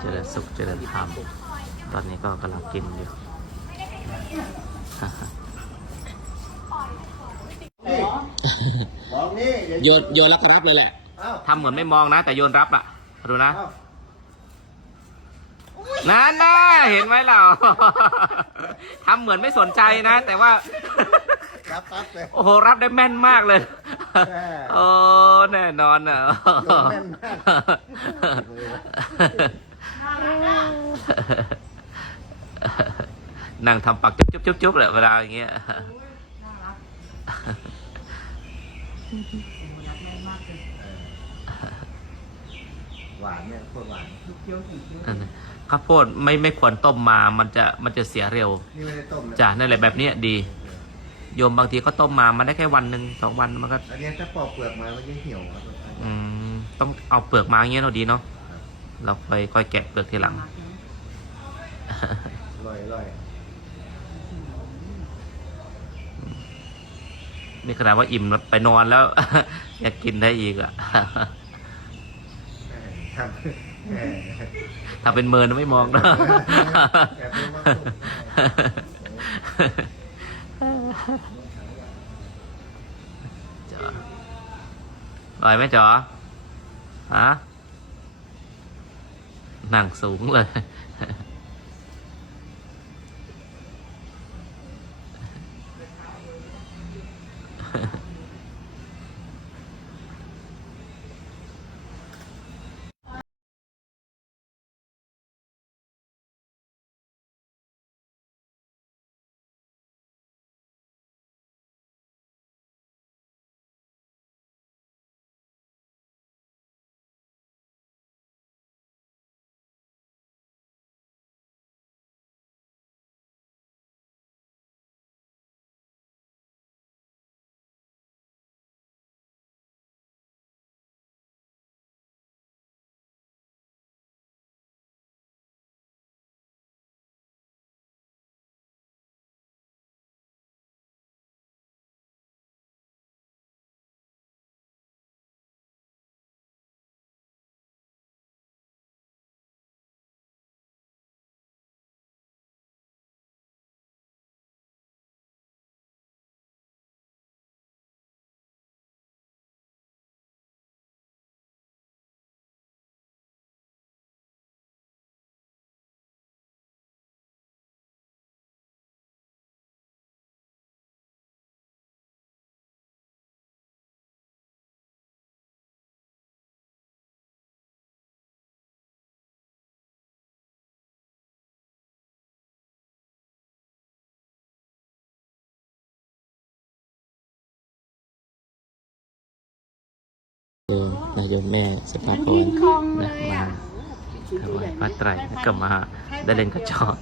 เจริญสุขเจริญธรรม ตอนนี้ก็กำลังกินอยู่มองนี่เดี๋ยวโยนโยนแล้วก็รับเลยแหละเอ้า ทำเหมือนไม่มองนะ แต่โยนรับอะ ดูนะ เอ้านั่นนะเห็นไหมเรา ทำเหมือนไม่สนใจนะ แต่ว่า รับปั๊บเลย โอ้โห รับได้แม่นมากเลย แม่โอ้ แน่นอนอะโยนแม่นมาก นั่งทำปากจุ๊บจุ๊บจุ๊บจุ๊บแหละเวลาอย่างเงี้ยหวานเนี่ยโคตรหวานข้าวโพดไม่ไม่ควรต้มมา มันจะมันจะเสียเร็วนี่ไม่ได้ต้มนะจ้ะนั่นแหละแบบเนี้ยดี โยมบางทีก็ต้มมา มันได้แค่วันหนึ่งสองวันมันก็อันเนี้ยถ้าปอกเปลือกมามันยังเหี่ยวครับอืมต้องเอาเปลือกมาอย่างเงี้ยเราดีเนาะ เราค่อยค่อยแกะเปลือกทีหลังอร่อยอร่อยนี่ขนาดว่าอิ่มแล้วไปนอนแล้ว อยากกินได้อีกอะแม่ทำแม่ถ้าเป็นเมินไม่มองนะแอบดูมาสุกจ๋ออร่อยไหมจ๋อฮะ นั่งสูงเลย โยมแม่สภาพโอนนะมาถวายพระไตรก็มาได้เล่นกระจอก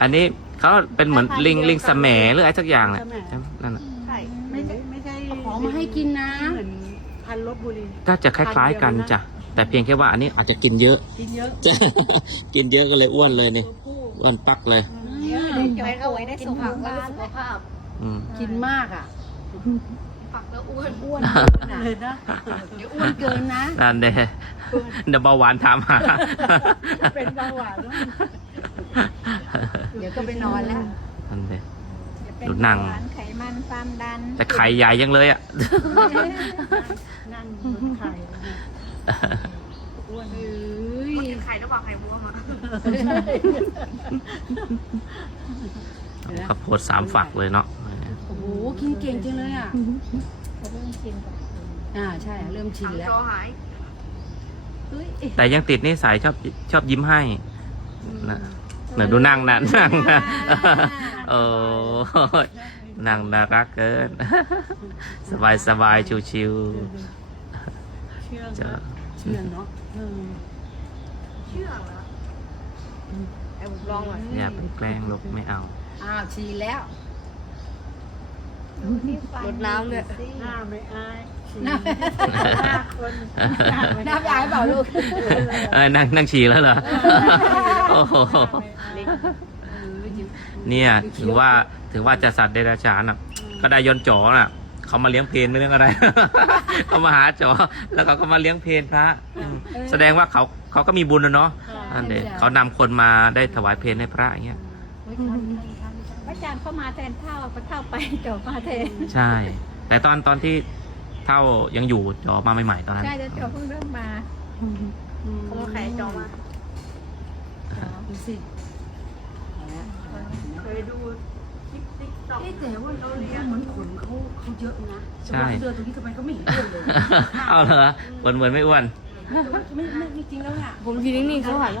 อันนี้เขาเป็นเหมือนลิงลิงสแหมหรืออะไรสักอย่างแหละใช่ไหมนั่นน่ะใช่ไม่ใช่ไม่ใช่ของมาให้กินนะเหมือนพันธุ์ลบบุรีก็จะคล้าย ๆ กันจ้ะแต่เพียงแค่ว่าอันนี้อาจจะกินเยอะ กินเยอะจ้ะกินเยอะก็เลยอ้วนเลยนี่อ้วนปักเลยได้จอยเอาไว้ได้สุขภาพได้สุขภาพอืมกินมากอะ ปักแล้วอ้วนอ้วนเลยนะเดี๋ยวอ้วนเกินนะนั่นเด้เดี๋ยวเบาหวานถามหาเป็นเบาหวานแล้วเดี๋ยวก็ไปนอนแล้วนั่นเด้จะเป็นดูหนังเบาหวานไขมันความดัน แต่ไข่ใหญ่ยังเลยอะนั่งบนไข่อ้วนเอ้ยไข่ระหว่างไข่บวมอะข้าวโพดสามฝักเลยเนาะโอ้โห กินเก่งจังเลยอะเริ่มชินกับอ่าใช่เริ่มชินแล้วจอหายเฮ้ยแต่ยังติดนิสัยชอบชอบยิ้มให้นะเหมือนดูนั่งนะนั่งนะโอ้ยนั่งน่ารักเกิน สบายสบายชิวเชื่อๆจะนะเชื่อเนาะเออเชื่อเหรอเอาลองหน่อยอย่าไปแกล้งลูกไม่เอาอ้าวชีแล้ว รดน้ำเลยหน้าไม่อายฉี่หน้าหน้าคนหน้าไม่น้ำยายเปล่าลูกเอ้ยนั่งนั่งฉี่แล้วเหรอโอ้โหเนี่ยถือว่าถือว่าจะสัตว์เดรัจฉานอะ ก็ได้ยนต์จ๋อน่ะเขามาเลี้ยงเพลนไม่เรื่องอะไรเขามาหาจอแล้วเขาก็มาเลี้ยงเพลนพระอืมแสดงว่าเขาเขาก็มีบุญนะเนาะอันเดยวเขานำคนมาได้ถวายเพลนให้พระอย่างเงี้ยพระอา จารย์เข้ามาแทนเท่าพระเท่าไปจบมาแทนใช่ แต่ตอนตอนที่เท่ายังอยู่จอมาใหม่ๆตอนนั้น ใช่จะจบเพิ่งเริ่มมาเขามาขายจอมาดูสิเคยดูคลิปติ๊กต็อกเอ๊ะแต่ว่าเราเลี้ยงเหมือนขนเขาเขาเยอะนะใช่เดือนตรงนี้ทำไมเขาไม่เห็นอ้วนเลยเอาเหรอเหมือนเหมือนไม่อ้วนไม่ไม่ไม่จริงแล้วเนี่ยผมทีนิ่งๆเขาหันแล้ว